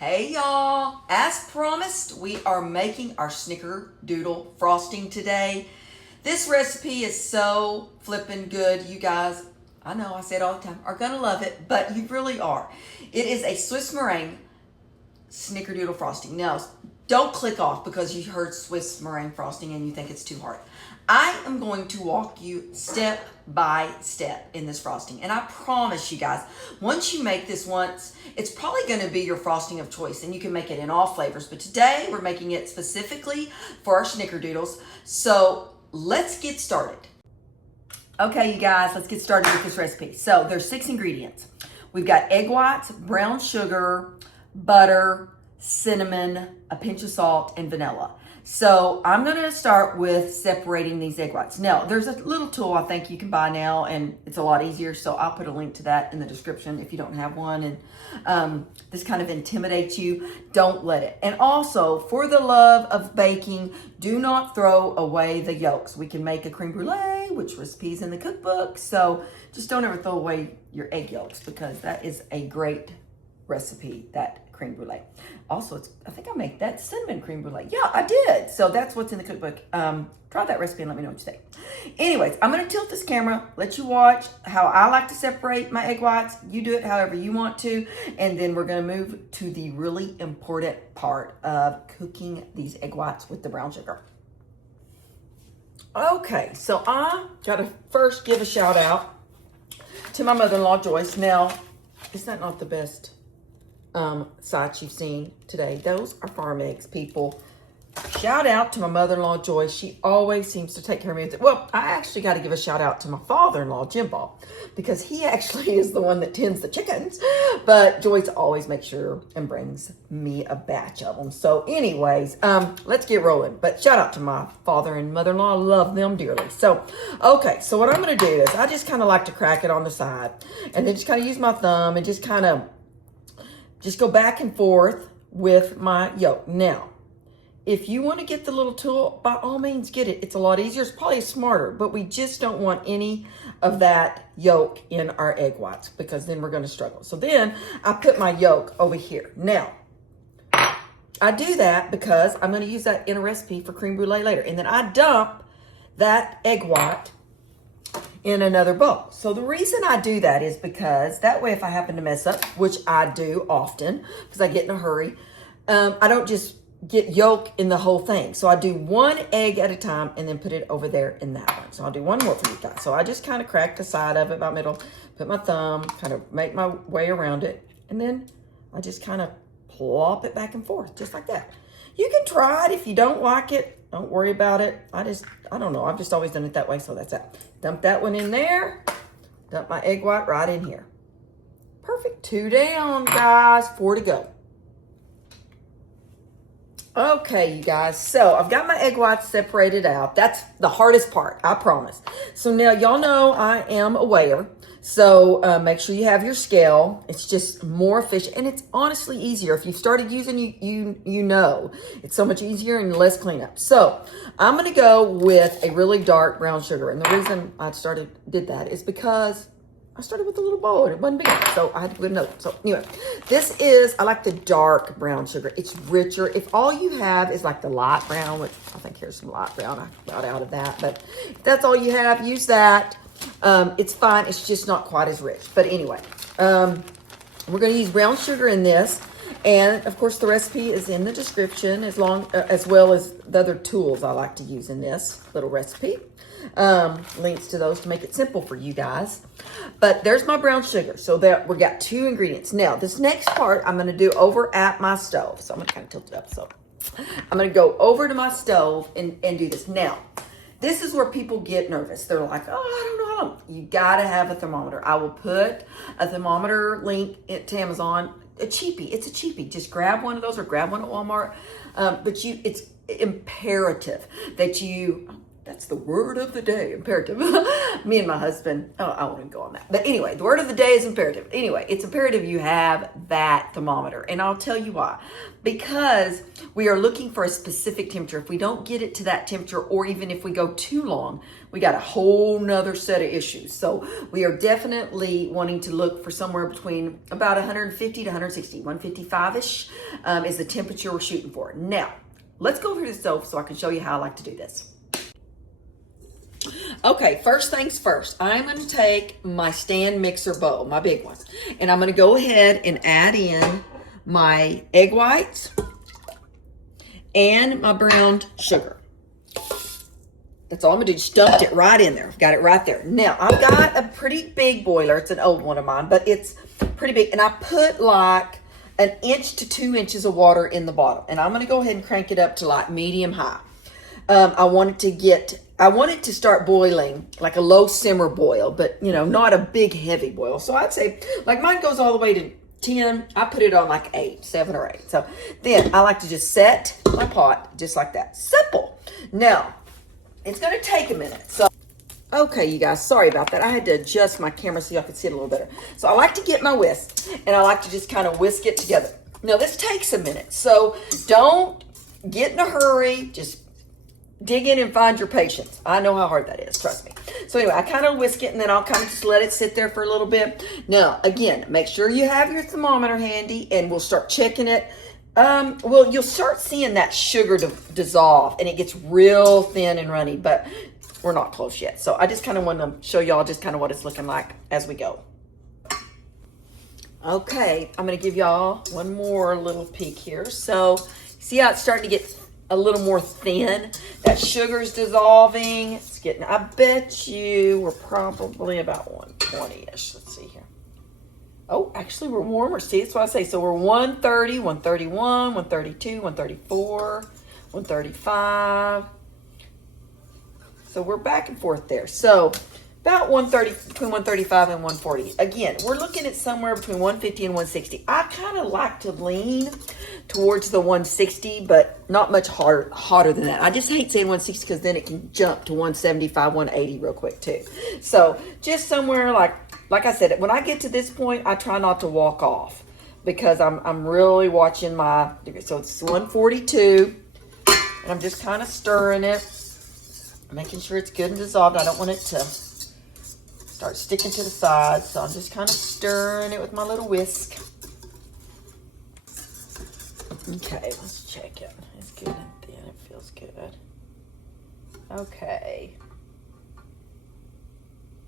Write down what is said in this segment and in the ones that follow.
Hey y'all, as promised, we are making our Snickerdoodle Frosting today. This recipe is so flippin' good, you guys. I know I say it all the time, are gonna love it, but you really are. It is a Swiss meringue Snickerdoodle Frosting. Now, don't click off because you heard Swiss meringue frosting and you think it's too hard. I am going to walk you step by step in this frosting. And I promise you guys, once you make this once, it's probably going to be your frosting of choice. And you can make it in all flavors. But today, we're making it specifically for our Snickerdoodles. So let's get started. Okay, you guys, let's get started with this recipe. So there's 6 ingredients. We've got egg whites, brown sugar, butter, cinnamon, a pinch of salt, and vanilla. So I'm gonna start with separating these egg whites. Now, there's a little tool I think you can buy now, and it's a lot easier, so I'll put a link to that in the description if you don't have one, and this kind of intimidates you, don't let it. And also, for the love of baking, do not throw away the yolks. We can make a creme brulee, which recipe's in the cookbook, so just don't ever throw away your egg yolks because that is a great recipe, that creme brulee. Also, I think I make that cinnamon creme brulee. Yeah, I did. So that's what's in the cookbook. Try that recipe and let me know what you think. Anyways, I'm going to tilt this camera, let you watch how I like to separate my egg whites. You do it however you want to. And then we're going to move to the really important part of cooking these egg whites with the brown sugar. Okay, so I got to first give a shout out to my mother-in-law, Joyce. Now, is that not the best sites you've seen today? Those are farm eggs, people. Shout out to my mother-in-law, Joyce. She always seems to take care of me. Well, I actually got to give a shout out to my father-in-law, Jim Ball, because he actually is the one that tends the chickens. But Joyce always makes sure and brings me a batch of them. So anyways, let's get rolling. But shout out to my father and mother-in-law. I love them dearly. So, okay. So what I'm going to do is I just kind of like to crack it on the side and then just kind of use my thumb and just kind of just go back and forth with my yolk. Now, if you want to get the little tool, by all means get it. It's a lot easier. It's probably smarter, but we just don't want any of that yolk in our egg whites because then we're going to struggle. So then I put my yolk over here. Now, I do that because I'm going to use that in a recipe for creme brulee later. And then I dump that egg white in another bowl. So the reason I do that is because that way if I happen to mess up, which I do often because I get in a hurry, I don't just get yolk in the whole thing. So I do one egg at a time and then put it over there in that one. So I'll do one more for you guys. So I just kind of crack the side of it about middle, put my thumb, kind of make my way around it, and then I just kind of plop it back and forth just like that. You can try it. If you don't like it, don't worry about it. I don't know. I've just always done it that way, so that's that. Dump that one in there. Dump my egg white right in here. Perfect. 2 down, guys. 4 to go. Okay, you guys. So I've got my egg whites separated out. That's the hardest part, I promise. So now y'all know I am a weigher. So make sure you have your scale. It's just more efficient. And it's honestly easier. If you've started using, you know, it's so much easier and less cleanup. So I'm going to go with a really dark brown sugar. And the reason I did that is because I started with a little bowl and it wasn't big enough, so I had to put another. So anyway, I like the dark brown sugar. It's richer. If all you have is like the light brown, which I think here's some light brown, I got out of that, but if that's all you have, use that. It's fine. It's just not quite as rich. But anyway, we're going to use brown sugar in this. And of course, the recipe is in the description as well as the other tools I like to use in this little recipe. Links to those to make it simple for you guys. But there's my brown sugar. So there we got 2 ingredients. Now, this next part I'm going to do over at my stove. So I'm going to kind of tilt it up. So I'm going to go over to my stove and do this. Now, this is where people get nervous. They're like, oh, I don't know how. You got to have a thermometer. I will put a thermometer link to Amazon. A cheapie. It's a cheapie. Just grab one of those or grab one at Walmart. But it's imperative that you That's the word of the day, imperative. Me and my husband, oh, I won't go on that. But anyway, the word of the day is imperative. Anyway, it's imperative you have that thermometer. And I'll tell you why. Because we are looking for a specific temperature. If we don't get it to that temperature, or even if we go too long, we got a whole nother set of issues. So we are definitely wanting to look for somewhere between about 150 to 160, 155-ish is the temperature we're shooting for. Now, let's go over to the stove so I can show you how I like to do this. Okay, first things first, I'm going to take my stand mixer bowl, my big one, and I'm going to go ahead and add in my egg whites and my browned sugar. That's all I'm going to do. Just dumped it right in there. Got it right there. Now, I've got a pretty big boiler. It's an old one of mine, but it's pretty big. And I put like 1 inch to 2 inches of water in the bottom. And I'm going to go ahead and crank it up to like medium high. I want it to start boiling like a low simmer boil, but you know, not a big heavy boil. So I'd say like mine goes all the way to 10. I put it on like 7 or 8. So then I like to just set my pot just like that. Simple. Now, it's going to take a minute. So, okay, you guys, sorry about that. I had to adjust my camera so y'all could see it a little better. So I like to get my whisk and I like to just kind of whisk it together. Now this takes a minute. So don't get in a hurry. Just dig in and find your patience. I know how hard that is, trust me. So anyway, I kind of whisk it and then I'll kind of just let it sit there for a little bit. Now, again, make sure you have your thermometer handy and we'll start checking it. Well, you'll start seeing that sugar dissolve and it gets real thin and runny, but we're not close yet. So I just kind of want to show y'all just kind of what it's looking like as we go. Okay, I'm going to give y'all one more little peek here. So see how it's starting to get a little more thin? That sugar's dissolving. It's getting, I bet you we're probably about 120-ish. Let's see here. Oh, actually we're warmer. See, that's what I say. So we're 130, 131, 132, 134, 135. So we're back and forth there. So about 130, between 135 and 140. Again, we're looking at somewhere between 150 and 160. I kind of like to lean towards the 160, but not much hotter than that. I just hate saying 160 because then it can jump to 175, 180 real quick too. So just somewhere like I said, when I get to this point, I try not to walk off because I'm really watching my degree. So it's 142, and I'm just kind of stirring it, making sure it's good and dissolved. I don't want it to start sticking to the sides, so I'm just kind of stirring it with my little whisk. Okay, let's check it. It's good and thin. It feels good. Okay.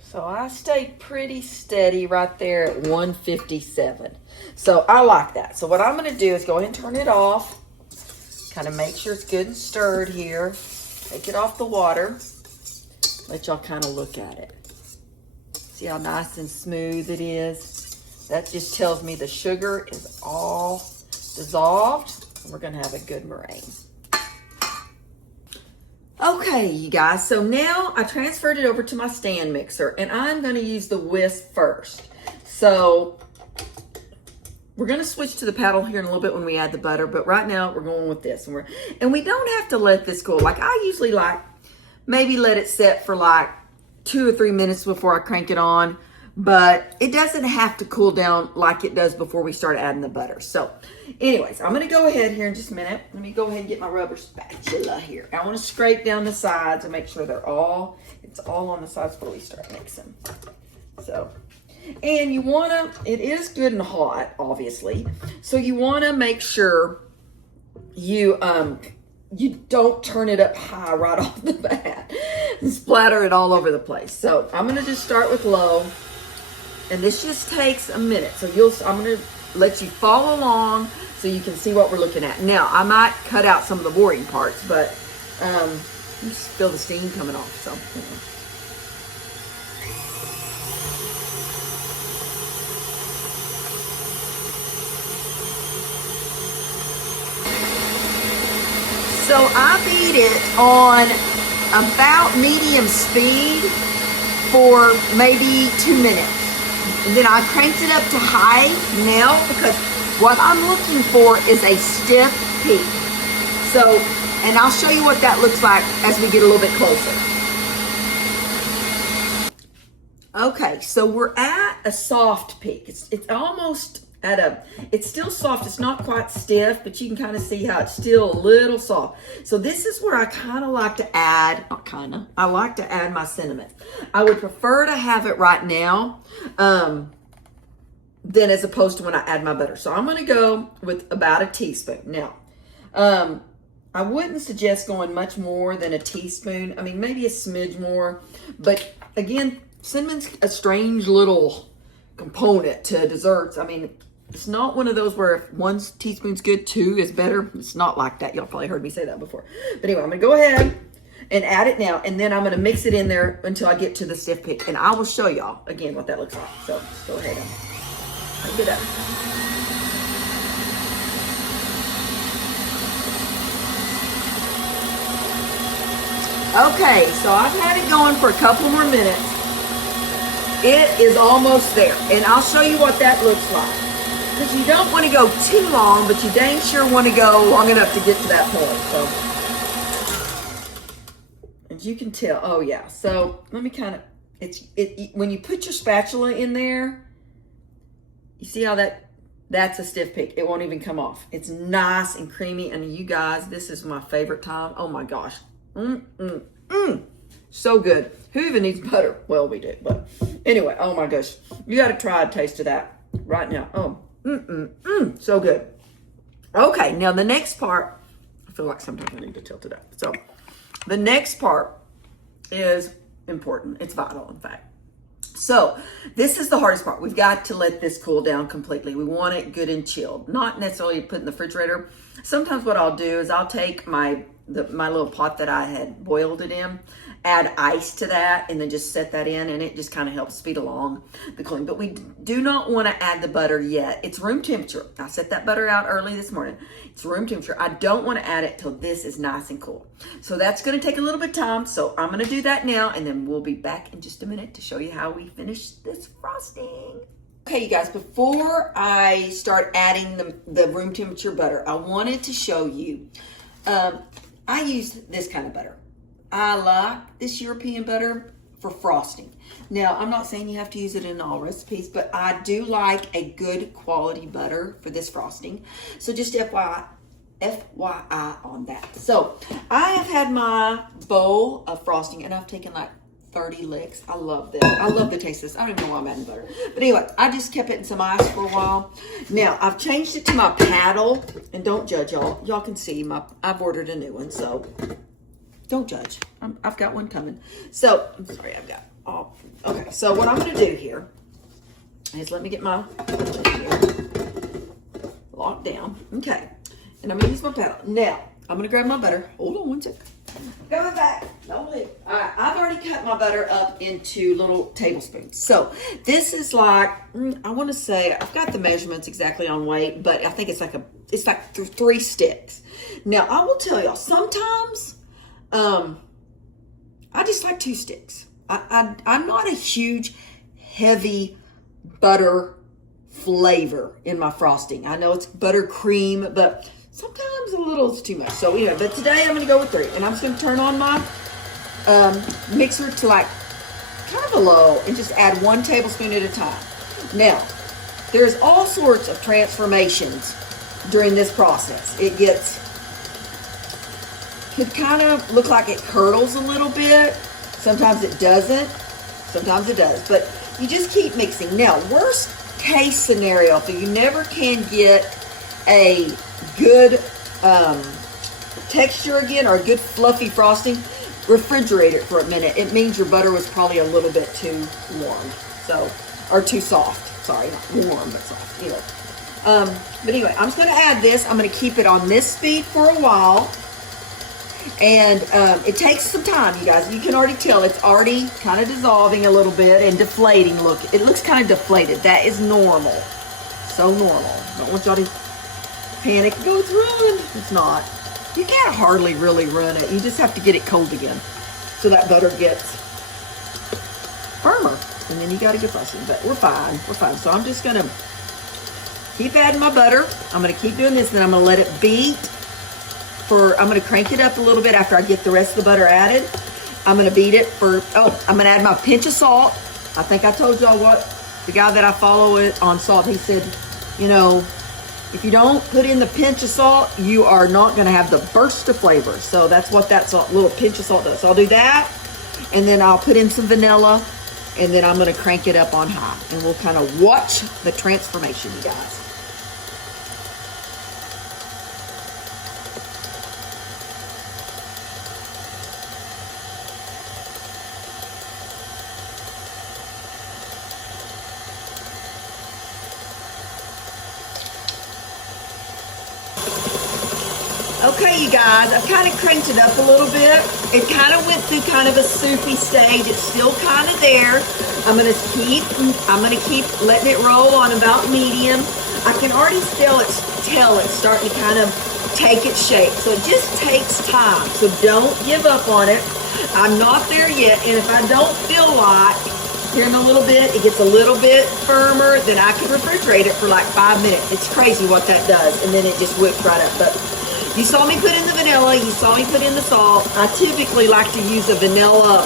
So I stayed pretty steady right there at 157. So I like that. So what I'm going to do is go ahead and turn it off. Kind of make sure it's good and stirred here. Take it off the water. Let y'all kind of look at it. See how nice and smooth it is? That just tells me the sugar is all dissolved. And we're going to have a good meringue. Okay, you guys, so now I transferred it over to my stand mixer and I'm going to use the whisk first. So we're going to switch to the paddle here in a little bit when we add the butter, but right now we're going with this. And we don't have to let this cool. Like I usually maybe let it set for like 2 or 3 minutes before I crank it on, but it doesn't have to cool down like it does before we start adding the butter. So anyways, I'm going to go ahead here in just a minute. Let me go ahead and get my rubber spatula here. I want to scrape down the sides and make sure it's all on the sides before we start mixing. So, and you want to, it is good and hot, obviously. So you want to make sure you don't turn it up high right off the bat and splatter it all over the place. So I'm going to just start with low. And this just takes a minute. So I'm going to let you follow along so you can see what we're looking at. Now, I might cut out some of the boring parts, but you just feel the steam coming off. So, So I beat it on about medium speed for maybe 2 minutes. And then I cranked it up to high now because what I'm looking for is a stiff peak. So, and I'll show you what that looks like as we get a little bit closer. Okay, so we're at a soft peak. It's almost at a, it's still soft. It's not quite stiff, but you can kind of see how it's still a little soft. So this is where I kind of like to add, not kind of, I like to add my cinnamon. I would prefer to have it right now than as opposed to when I add my butter. So I'm going to go with about a teaspoon. Now, I wouldn't suggest going much more than a teaspoon. I mean, maybe a smidge more, but again, cinnamon's a strange little component to desserts. I mean, it's not one of those where if 1 teaspoon's good, 2 is better. It's not like that. Y'all probably heard me say that before. But anyway, I'm going to go ahead and add it now, and then I'm going to mix it in there until I get to the stiff peak, and I will show y'all again what that looks like. So just go ahead and get up. Okay, so I've had it going for a couple more minutes. It is almost there, and I'll show you what that looks like. Because you don't want to go too long, but you dang sure want to go long enough to get to that point. So, as you can tell, oh yeah. So let me kind of, when you put your spatula in there, you see how that's a stiff peak. It won't even come off. It's nice and creamy, and you guys, this is my favorite time. Oh my gosh. So good. Who even needs butter? Well, we do, but anyway, oh my gosh. You got to try a taste of that right now. Oh, so good. Okay, now the next part, I feel like sometimes I need to tilt it up. So the next part is important. It's vital, in fact. So this is the hardest part. We've got to let this cool down completely. We want it good and chilled, not necessarily put in the refrigerator. Sometimes what I'll do is I'll take my little pot that I had boiled it in, add ice to that, and then just set that in, and it just kind of helps speed along the cooling. But we do not want to add the butter yet. It's room temperature. I set that butter out early this morning. It's room temperature. I don't want to add it till this is nice and cool. So that's going to take a little bit of time. So I'm going to do that now, and then we'll be back in just a minute to show you how we finish this frosting. Okay, you guys, before I start adding the room temperature butter, I wanted to show you, I use this kind of butter. I like this European butter for frosting. Now, I'm not saying you have to use it in all recipes, but I do like a good quality butter for this frosting. So just FYI on that. So I have had my bowl of frosting, and I've taken like 30 licks. I love this. I love the taste of this. I don't even know why I'm adding butter. But anyway, I just kept it in some ice for a while. Now, I've changed it to my paddle, and don't judge, y'all. Y'all can see I've ordered a new one, so don't judge. I've got one coming. So, I'm sorry, I've got all. Okay, so what I'm going to do here is let me get my locked down. Okay, and I'm going to use my paddle. Now, I'm going to grab my butter. Hold on one second. Coming back. Don't leave. All right, I've already cut my butter up into little tablespoons. So, this is like, I want to say, I've got the measurements exactly on weight, but I think it's like 3 sticks. Now, I will tell y'all, sometimes I just like 2 sticks. I'm not a huge, heavy butter flavor in my frosting. I know it's buttercream, but sometimes a little is too much. So anyway, but today I'm going to go with 3. And I'm just going to turn on my mixer to like kind of a low and just add 1 tablespoon at a time. Now, there's all sorts of transformations during this process. Could kind of look like it curdles a little bit. Sometimes it doesn't. Sometimes it does. But you just keep mixing. Now, worst case scenario, if you never can get a good texture again or a good fluffy frosting, refrigerate it for a minute. It means your butter was probably a little bit too warm. So, or too soft. Sorry, not warm, but soft. Anyway. But anyway, I'm just going to add this. I'm going to keep it on this speed for a while. And it takes some time, you guys. You can already tell it's already kind of dissolving a little bit and deflating. Look, it looks kind of deflated. That is normal. So normal. Don't want y'all to panic and go, it's ruined. It's not. You can't hardly really ruin it. You just have to get it cold again so that butter gets firmer. And then you got to get frosting. But we're fine. We're fine. So I'm just going to keep adding my butter. I'm going to keep doing this. Then I'm going to let it beat. I'm going to crank it up a little bit after I get the rest of the butter added. I'm going to beat it I'm going to add my pinch of salt. I think I told y'all what the guy that I follow it on salt, he said, you know, if you don't put in the pinch of salt, you are not going to have the burst of flavor. So that's what that salt, little pinch of salt does. So I'll do that, and then I'll put in some vanilla, and then I'm going to crank it up on high, and we'll kind of watch the transformation, you guys. Okay, you guys, I've kind of cranked it up a little bit. It kind of went through kind of a soupy stage. It's still kind of there. I'm gonna keep letting it roll on about medium. I can already tell it's starting to kind of take its shape. So it just takes time. So don't give up on it. I'm not there yet, and if I don't feel like here in a little bit, it gets a little bit firmer, then I can refrigerate it for like 5 minutes. It's crazy what that does, and then it just whips right up. But you saw me put in the vanilla, you saw me put in the salt. I typically like to use a vanilla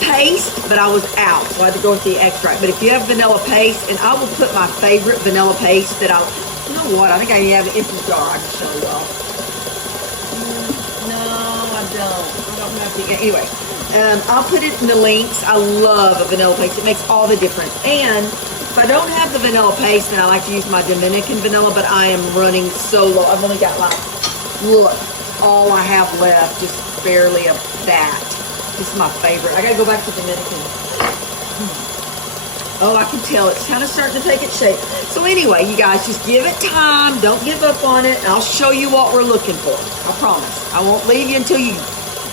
paste, but I was out, so I had to go with the extract. But if you have vanilla paste, and I will put my favorite vanilla paste that you know what, I think I have an empty jar I can show y'all. No, I don't have to. Anyway, I'll put it in the links. I love a vanilla paste. It makes all the difference. And if I don't have the vanilla paste, then I like to use my Dominican vanilla, but I am running so low. I've only got like, look, all I have left, just barely of that. This is my favorite. I gotta go back to Dominican. Oh, I can tell it's kind of starting to take its shape. So anyway, you guys, just give it time. Don't give up on it. And I'll show you what we're looking for. I promise. I won't leave you until you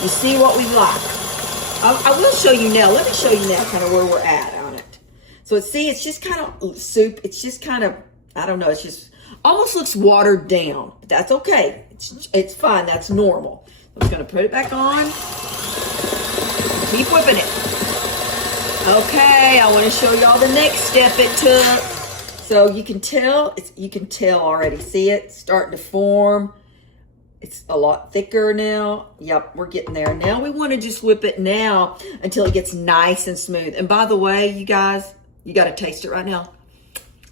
see what we like. I will show you now. Let me show you now kind of where we're at on it. So see, it's just kind of soup. It's just kind of, I don't know. It's just almost looks watered down. But that's okay. It's fine. That's normal. I'm just going to put it back on. Keep whipping it. Okay, I want to show y'all the next step it took. So you can tell, already. See it starting to form. It's a lot thicker now. Yep, we're getting there. Now we want to just whip it now until it gets nice and smooth. And by the way, you guys, you got to taste it right now.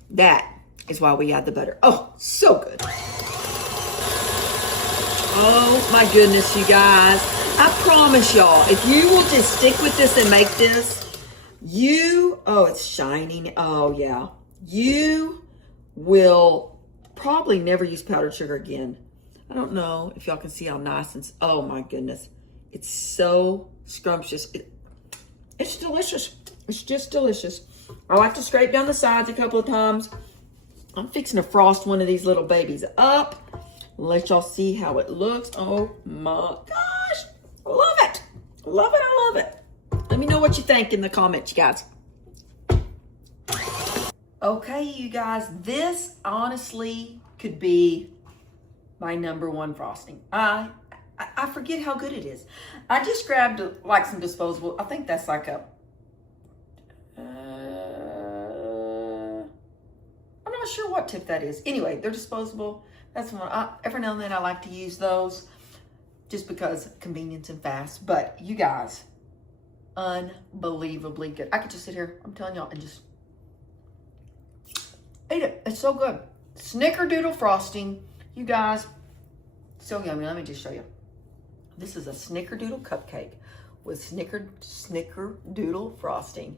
That is why we add the butter. Oh, so good. Oh my goodness, you guys. I promise y'all, if you will just stick with this and make this, oh, it's shining. Oh, yeah. You will probably never use powdered sugar again. I don't know if y'all can see how nice and, oh my goodness. It's so scrumptious. It's delicious. It's just delicious. I like to scrape down the sides a couple of times. I'm fixing to frost one of these little babies up. Let y'all see how it looks. Oh my gosh. I love it. Love it. I love it. Let me know what you think in the comments, you guys. Okay, you guys, this honestly could be my #1 frosting. I forget how good it is. I just grabbed like some disposable, I think that's like a, I'm not sure what tip that is. Anyway, they're disposable. That's one, every now and then I like to use those just because convenience and fast. But you guys, unbelievably good. I could just sit here, I'm telling y'all, and just eat it. It's so good. Snickerdoodle frosting, you guys, so yummy. Let me just show you. This is a Snickerdoodle cupcake with Snickerdoodle frosting.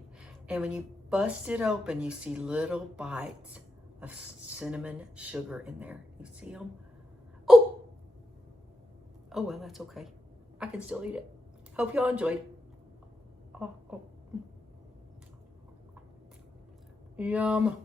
And when you bust it open, you see little bites of cinnamon sugar in there. You see them? Oh, well, that's okay. I can still eat it. Hope y'all enjoyed. Oh. Yum.